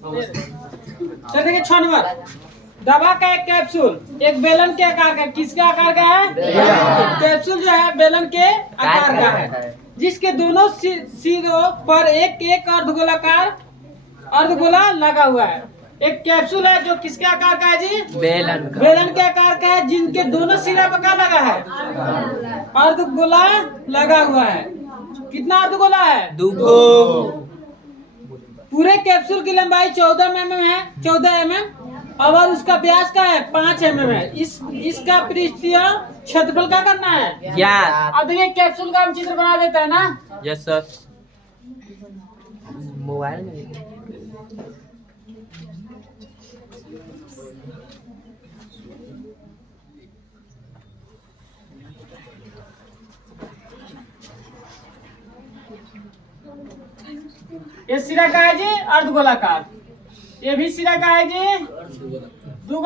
चल देखिए 6 नंबर। दवा का एक कैप्सूल एक बेलन के आकार का, किसके आकार का है? कैप्सूल जो है बेलन के आकार का है, जिसके दोनों सिरों पर एक एक अर्धगोला लगा हुआ है। एक कैप्सूल है जो किसके आकार का है जी? बेलन के आकार का है, जिनके दोनों सिरा पर क्या लगा है? अर्धगोला लगा हुआ है। कितना अर्धगोला है? 2। पूरे कैप्सूल की लंबाई 14 mm है, 14 mm, और उसका व्यास का है 5 mm है। इसका पृष्ठीय क्षेत्रफल क्या करना है? अब देखिए कैप्सूल का हम चित्र बना देते हैं ना। Yes sir. मोबाइल में ये सिरा का है जी अर्धगोलाकार, ये भी सिरा का है जी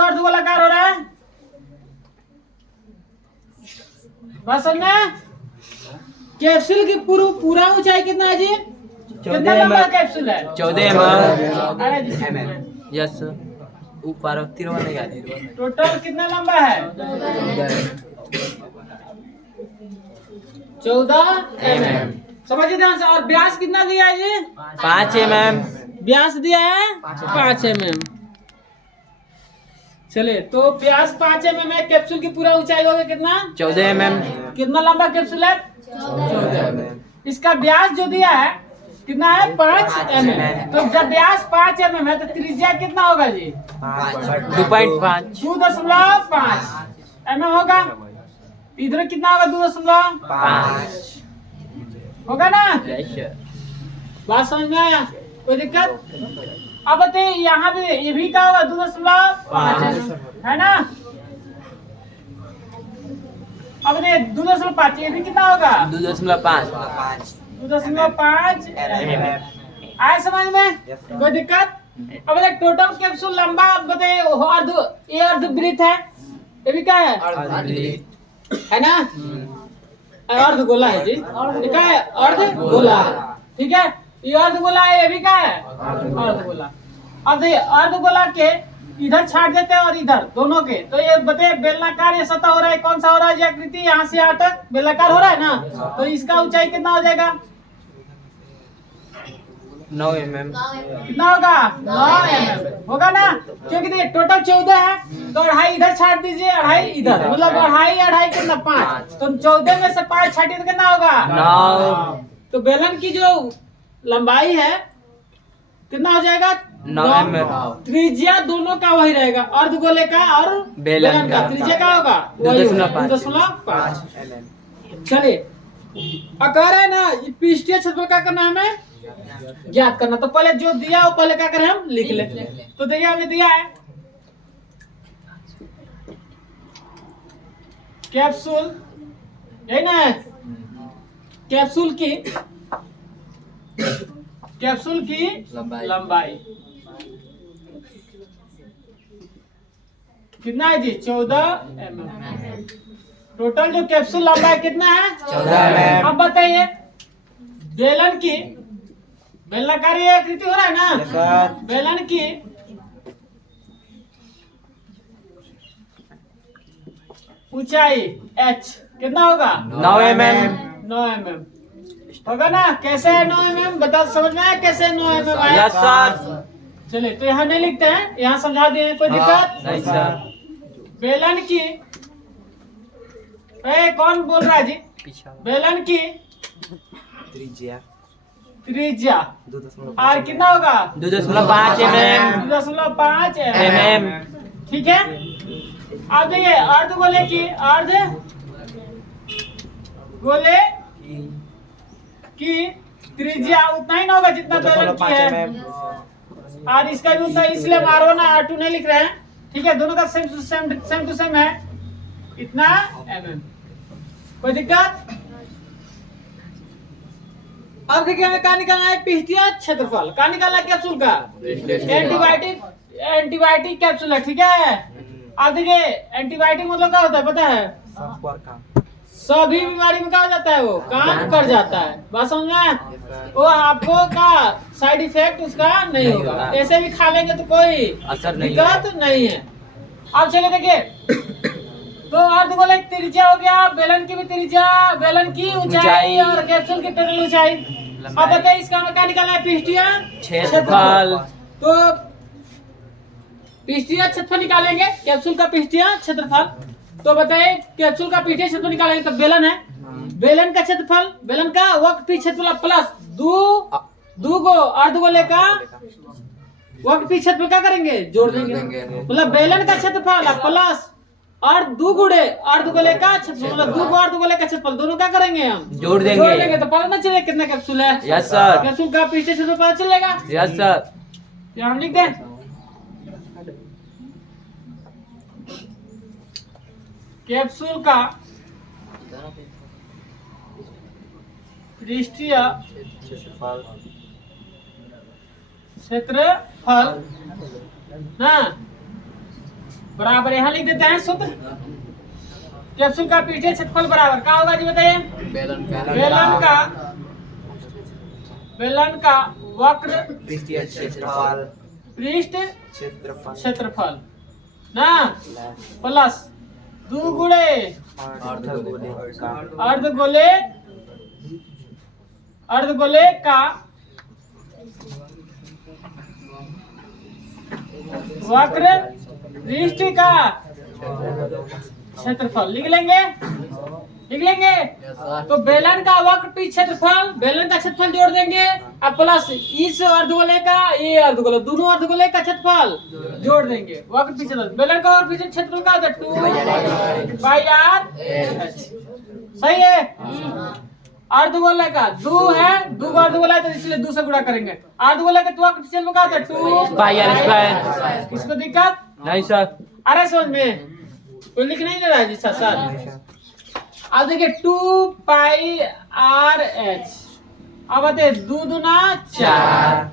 अर्धगोलाकार हो रहा है। बात समझ में? कैप्सूल की पूरा ऊंचाई कितना है जी? कितना लंबा कैप्सूल है? 14 mm। Yes sir. ऊपर टोटल कितना लंबा है? 14 mm। समझिए ध्यान से। और व्यास कितना दिया है जी? 5 mm। व्यास दिया है 5 mm। चलिए तो व्यास 5 mm है, कैप्सूल की पूरा ऊंचाई होगी कितना? 14 mm। कितना लंबा कैप्सूल है? 14 mm। इसका व्यास जो दिया है कितना है? 5 mm। तो जब व्यास 5 mm है तो त्रिज्या कितना होगा जी? 2.5 mm होगा। इधर कितना होगा? 2.5 होगा ना? बात समझ में आया? कोई दिक्कत? अब बताइए यहाँ भी ये भी क्या होगा? 2.5 है ना? अब देखिए 2.5, ये भी कितना होगा? 2.5 आए समझ में? कोई दिक्कत? अब देखिए टोटल कैप्सूल लंबा बताइए ये अर्धवृत्त है, ये भी क्या है ना? अर्धगोला है जी। ये क्या है? अर्धगोला। ठीक है, ये अर्धगोला है, ये भी क्या है? अर्धगोला। अब देखिए अर्धगोला के इधर छाट देते हैं और इधर दोनों के, तो ये बताइए बेलनाकार ये सतह हो रहा है, कौन सा हो रहा है? ये आकृति यहाँ से यहाँ तक बेलनाकार हो रहा है ना, तो इसका ऊंचाई कितना हो जाएगा? 9 mm। कितना होगा? 9 mm होगा ना? क्योंकि देखिए टोटल 14 है, तो 2.5 इधर छाट दीजिए, 2.5 इधर, मतलब 2.5 कितना? 5। तो 14 में से 5 छाटिए तो कितना होगा? 9। तो बेलन की जो लंबाई है कितना हो जाएगा? 9 mm। त्रिज्या दोनों का वही रहेगा, अर्धगोले का और बेलन का त्रिज्या का होगा 2.5 mm। चलिए आकार है ना, पृष्ठीय क्षेत्रफल का करना हमें ज्ञात करना। तो पहले जो दिया वो पहले क्या करें? हम लिख ले। तो देखिए हमें दिया है कैप्सूल, यही ना है? कैप्सूल की लंबाई कितना है जी? 14 mm। टोटल जो कैप्सूल लंबाई कितना है? 14 mm। अब बताइए बेलन की बेलनाकार ये आकृति हो रहा है ना, बेलन की ऊंचाई h कितना होगा? 9 mm। 9 mm होगा ना? कैसे है 9 mm? बता, समझ में आया कैसे 9 mm आया? Yes sir. चलिए तो यहाँ नहीं लिखते हैं, यहाँ समझा दिए, कोई दिक्कत नहीं सर। बेलन की कौन बोल रहा है जी? बेलन की त्रिज्या और कितना होगा? 2.5 mm। 2.5 mm। ठीक है। अब देखिए अर्धगोले की त्रिज्या उतना ही ना होगा जितना बेलन की है, और इसका भी उतना, इसलिए हम R1 और R2 नहीं लिख रहे हैं। ठीक है, दोनों का सेम टू सेम है, इतना mm। कोई दिक्कत? अब देखिए हमें क्या निकालना है? पृष्ठीय क्षेत्रफल का निकालना है कैप्सूल का। एंटीबायोटिक कैप्सूल है, ठीक है। अब देखिए एंटीबायोटिक मतलब क्या होता है पता है? सभी बीमारी में क्या हो जाता है, वो काम कर जाता है। बात समझ में? वो आपको का साइड इफेक्ट उसका नहीं होगा। ऐसे भी खा लेंगे तो कोई असर नहीं दिक्कत नहीं है। अब चलिए देखिए, तो अर्धगोले की त्रिज्या हो गया, बेलन की भी त्रिज्या, बेलन की ऊंचाई और कैप्सूल की टोटल ऊंचाई। अब बताइए इसका हमें क्या निकालना है, पृष्ठीय क्षेत्रफल। तो पृष्ठीय क्षेत्रफल निकालेंगे, कैप्सूल का पृष्ठीय क्षेत्रफल। तो बताइए कैप्सूल का पृष्ठीय क्षेत्रफल निकालेंगे तो बेलन है, बेलन का क्षेत्रफल, बेलन का वक्रपीय क्षेत्रफल प्लस दो गो अर्धगोले का वक्रपीय क्षेत्रफल क्या करेंगे, जोड़ देंगे। मतलब बेलन का क्षेत्रफल प्लस और दो गुणे अर्धगोले का क्षेत्रफल, मतलब दो गो अर्धगोले का क्षेत्रफल, दोनों क्या करेंगे, हम जोड़ देंगे। तो पता ना चले कितना कैप्सूल है। Yes sir. कैप्सूल का पृष्ठीय क्षेत्रफल पता चलेगा। Yes sir. क्या हम लिख दें, कैप्सूल का पृष्ठीय क्षेत्रफल ना बराबर, यहाँ लिख देते हैं सूत्र, कैप्सूल का पृष्ठीय क्षेत्रफल बराबर क्या होगा जी बताइए, बेलन का वक्र पृष्ठीय क्षेत्रफल पृष्ठ क्षेत्रफल ना प्लस दो गुणे अर्धगोले का वक्र पृष्ठ का क्षेत्रफल लिख लेंगे। तो बेलन का वक्र क्षेत्रफल, बेलन का क्षेत्रफल जोड़ देंगे और प्लस इस अर्धगोले का ये अर्धगोले, दोनों अर्धगोले का क्षेत्रफल जोड़ देंगे। वक्र क्षेत्रफल, बेलन का वक्र क्षेत्रफल का होता है 2 पाई r। सही है। अर्धगोले का दो है, दो अर्धगोला है तो इसलिए 2 से गुणा करेंगे। अर्धगोले का वक्र क्षेत्रफल का होता है 2 पाई r स्क्वायर। किसको दिक्कत नहीं सर। अरे समझ में कोई लिख नहीं रहा जी सर। अब देखिए 2 पाई आर एच, अब बताइए 2 दूना 4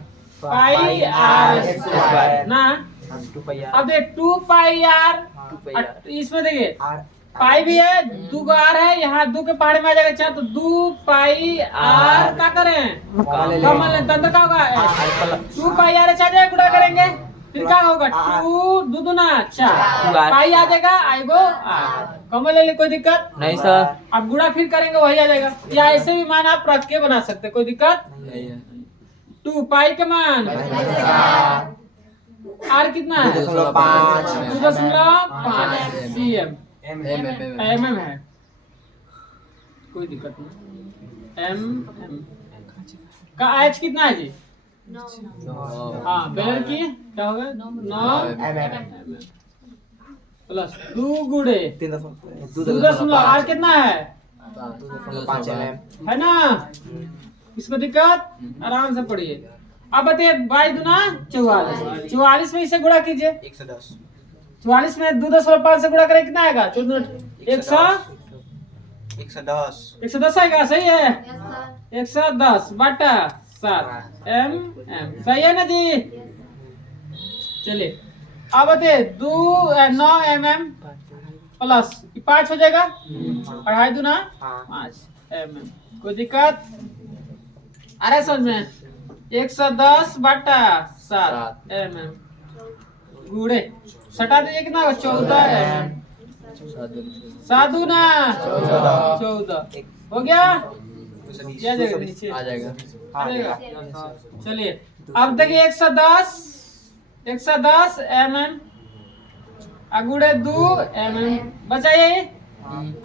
पाई आर स्क्वायर ना। अब देखिए 2 पाई आर, इसमें देखिए पाई भी है, 2 को आर है, यहाँ 2 के पहाड़ में आ जाएगा 4, तो 2 पाई आर क्या करें, कमल तंत्र क्या होगा 2 पाई आर एच आ जाएगा, गुणा करेंगे फिर क्या होगा 2 2 दूना 4 पाई आ जाएगा, आएगो कमल ले ले, कोई दिक्कत नहीं सर। अब गुणा फिर करेंगे वही आ जाएगा, या ऐसे भी मान आप रख के बना सकते, कोई दिक्कत नहीं है। 2 पाई का मान आर कितना है 2.5 cm mm है, कोई दिक्कत नहीं। एम का एच कितना है जी, हाँ बेलन की क्या होगा 9 प्लस 2 गुणे 2 आर कितना है 5 है ना। इसको दिक्कत आराम से पढ़िए। अब बताइए 22 दूना 44, 44 में इसे गुणा कीजिए, 44 में 2.5 से गुणा करें कितना आएगा 110 आएगा। सही है 110 बटा 7 एम सही है ना जी। चलिए अब बताइए 9 mm प्लस 5 हो जाएगा, 2.5 दूना 5 mm, कोई दिक्कत अरे समझ में 110 बटा 7 mm गुड़े सटा दीजिए कितना 14 mm, 7 दूना 14 हो गया, आ जाएगा नीचे आ जाएगा। चलिए अब देखिए 110 mm गुड़े 2 mm बचाइए,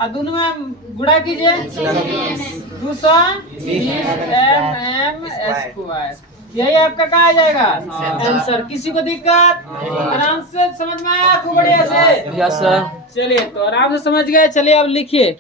और दोनों में गुणा कीजिए 220 mm स्क्वायर, यही आपका कहा जाएगा आंसर। किसी को दिक्कत आराम से समझ में आया खूब बढ़िया से। Yes sir. चलिए तो आराम से समझ गए। चलिए अब लिखिए